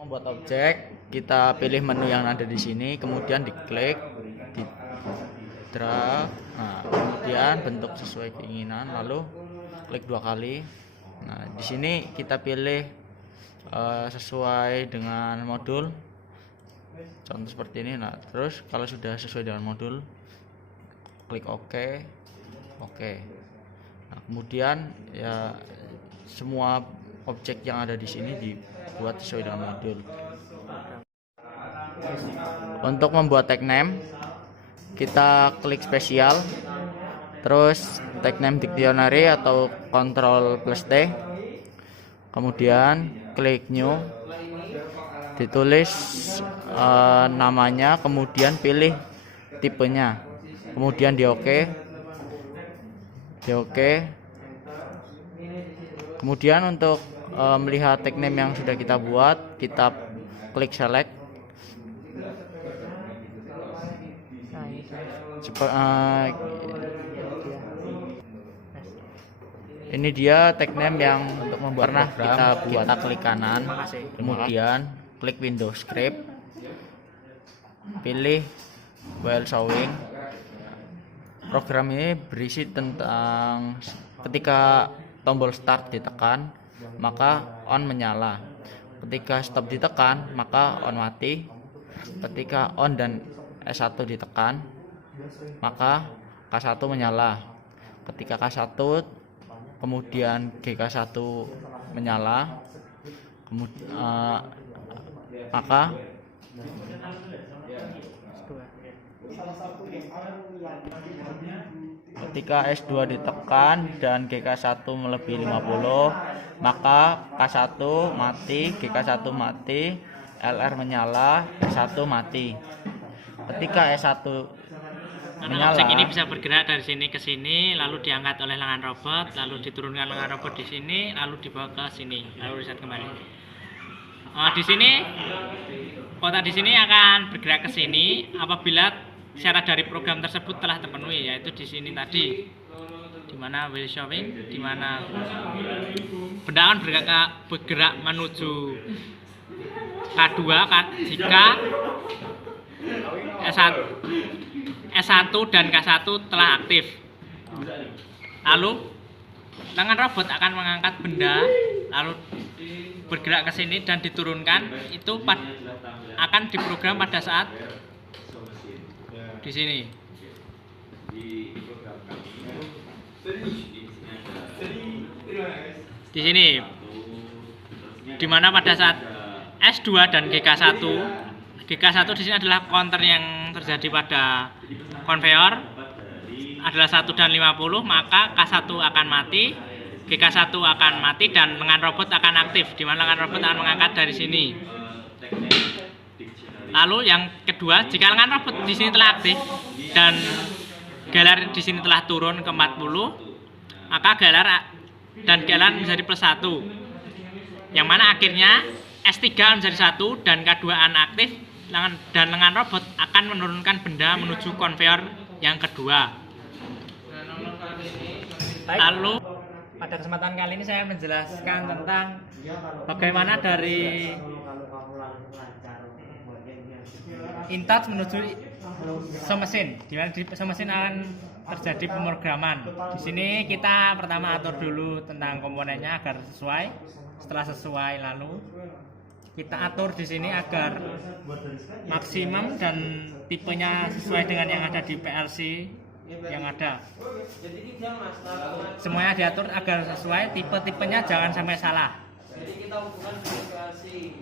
Membuat objek, kita pilih menu yang ada di sini, kemudian diklik, di drag, nah, kemudian bentuk sesuai keinginan, lalu klik 2 kali. Nah, di sini kita pilih sesuai dengan modul, contoh seperti ini. Nah, terus kalau sudah sesuai dengan modul, klik OK, OK. Nah, kemudian ya semua objek yang ada di sini dibuat sesuai dengan modul. Untuk membuat tag name, kita klik spesial, terus tag name dictionary atau Ctrl plus T, kemudian klik new, ditulis namanya, kemudian pilih tipenya, kemudian di OK, kemudian untuk melihat tag name yang sudah kita buat, kita klik select. Ini dia tag name yang untuk membuat pernah kita buat. Kita klik kanan, kemudian klik Windows Script, pilih while showing. Program ini berisi tentang ketika tombol start ditekan maka on menyala, ketika stop ditekan maka on mati, ketika on dan S1 ditekan maka K1 menyala, ketika K1 kemudian GK1 menyala, kemudian maka ketika S2 ditekan dan GK1 melebihi 50 maka K1 mati, GK1 mati, LR menyala, S1 mati. Ketika S1 menyala, objek ini bisa bergerak dari sini ke sini, lalu diangkat oleh lengan robot, lalu diturunkan lengan robot di sini, lalu dibawa ke sini, lalu reset kembali. Di sini kotak di sini akan bergerak ke sini apabila syarat dari program tersebut telah terpenuhi, yaitu di sini tadi, di mana while showing, di mana benda akan bergerak menuju K2 jika S1 dan K1 telah aktif. Lalu lengan robot akan mengangkat benda, lalu bergerak ke sini dan diturunkan. Itu akan diprogram pada saat di sini. Di sini, dimana pada saat S2 dan GK1 di sini adalah counter yang terjadi pada konveyor adalah 1 dan 50, maka K1 akan mati, GK1 akan mati, dan lengan robot akan aktif, di mana lengan robot akan mengangkat dari sini. Lalu yang kedua, jika lengan robot di sini telah aktif dan galer di sini telah turun ke 40, maka galer menjadi +1, yang mana akhirnya S3 menjadi 1 dan K2 aktif, dan lengan robot akan menurunkan benda menuju konveyor yang kedua. Lalu pada kesempatan kali ini saya menjelaskan tentang bagaimana dari InTouch menuju semesin, di mana di semesin akan terjadi pemrograman. Di sini kita pertama atur dulu tentang komponennya agar sesuai. Setelah sesuai, lalu kita atur di sini agar maksimum dan tipenya sesuai dengan yang ada di PLC yang ada. Semuanya diatur agar sesuai, tipe-tipenya jangan sampai salah.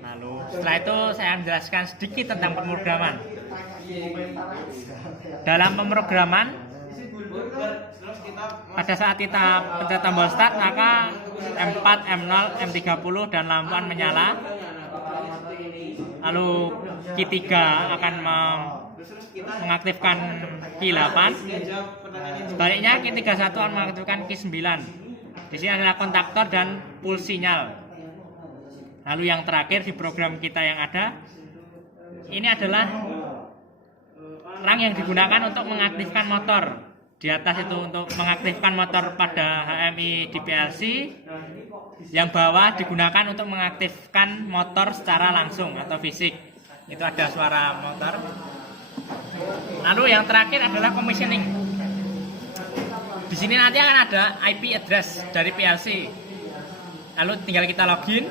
Lalu setelah itu saya menjelaskan sedikit tentang pemrograman. Dalam pemrograman, pada saat kita pencet tombol start maka M4, M0, M30 dan lampuan menyala. Lalu Q3 akan mengaktifkan Q8. Sebaliknya Q31 akan mengaktifkan Q9. Di sini adalah kontaktor dan pulse sinyal. Lalu yang terakhir di program kita yang ada, ini adalah rang yang digunakan untuk mengaktifkan motor. di atas itu untuk mengaktifkan motor pada HMI di PLC. Yang bawah digunakan untuk mengaktifkan motor secara langsung atau fisik. Itu ada suara motor. Lalu yang terakhir adalah commissioning. Di sini nanti akan ada IP address dari PLC. Lalu tinggal kita login.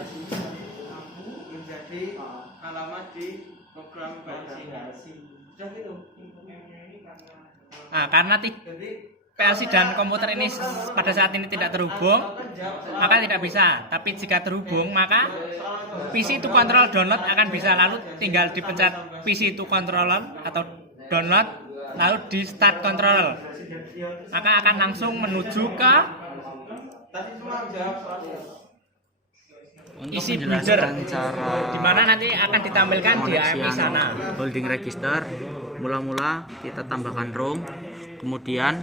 Menjadi alamat di program PLC. Nah, karena PLC dan komputer ini pada saat ini tidak terhubung, maka tidak bisa. Tapi jika terhubung, maka PC to control download akan bisa. Lalu tinggal dipencet PC to controller atau download, lalu di start control, maka akan langsung menuju ke Untuk isi builder, menjelaskan cara di mana nanti akan ditampilkan di AMI sana. holding register, mula-mula kita tambahkan ROM, kemudian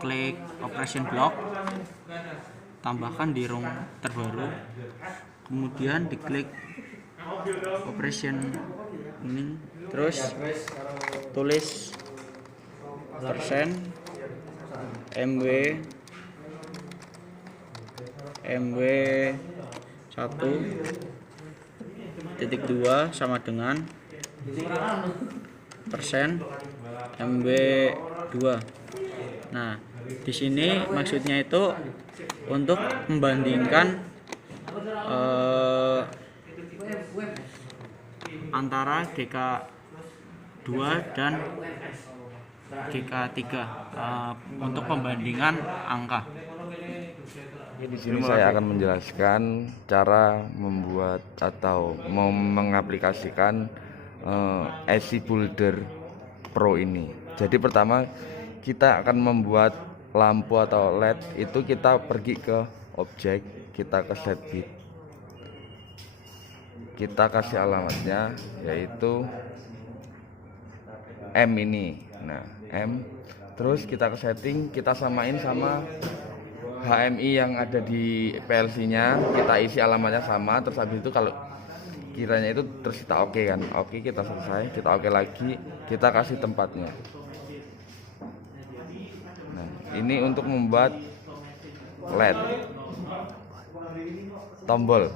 klik operation block, tambahkan di ROM terbaru, kemudian diklik operation ini, terus tulis persen MW 1.2 sama dengan persen MW 2. Nah, di sini maksudnya itu untuk membandingkan antara GK2 dan GK3 untuk pembandingan angka. Di sini saya akan menjelaskan cara membuat atau mengaplikasikan IC Builder Pro ini. Jadi pertama kita akan membuat lampu atau LED itu kita pergi ke objek, kita ke set bit, kita kasih alamatnya yaitu M ini. Nah, M, terus kita ke setting, kita samain sama HMI yang ada di PLC-nya, kita isi alamatnya sama. Terus habis itu kalau kiranya itu terus kita oke kan, oke, kita selesai, kita oke lagi, kita kasih tempatnya. Nah, ini untuk membuat LED tombol.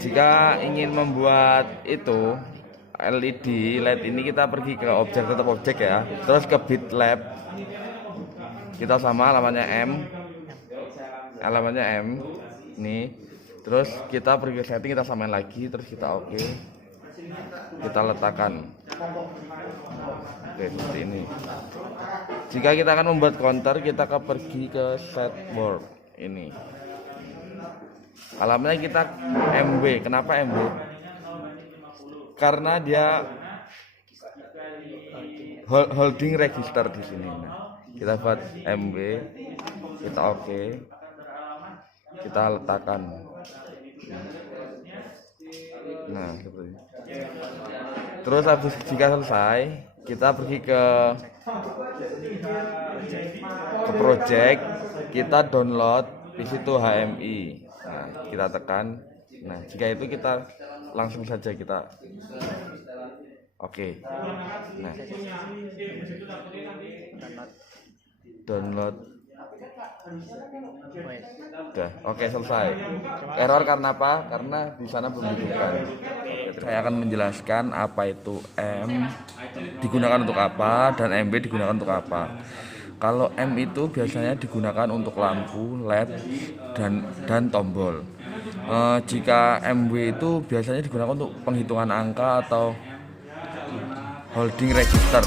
Jika ingin membuat itu LED ini kita pergi ke objek, tetap objek ya, terus ke bit lab, kita sama alamatnya M nih, terus kita pergi ke setting, kita samain lagi, terus kita oke, kita letakkan oke seperti ini. Jika kita akan membuat counter, kita pergi ke set board ini, alamatnya kita MW. Kenapa MW? Karena dia holding register di sini. Nah, kita buat MW, kita oke, kita letakkan. Nah, seperti ini. Terus habis jika selesai, kita pergi ke project, kita download di situ HMI. Nah, kita tekan. Nah, jika itu kita langsung saja kita oke. Nah, download udah oke, selesai. Error karena apa? Karena di sana belum diberikan. Saya akan menjelaskan apa itu M digunakan untuk apa dan MB digunakan untuk apa. Kalau M itu biasanya digunakan untuk lampu, LED dan tombol. Jika MW itu biasanya digunakan untuk penghitungan angka atau holding register.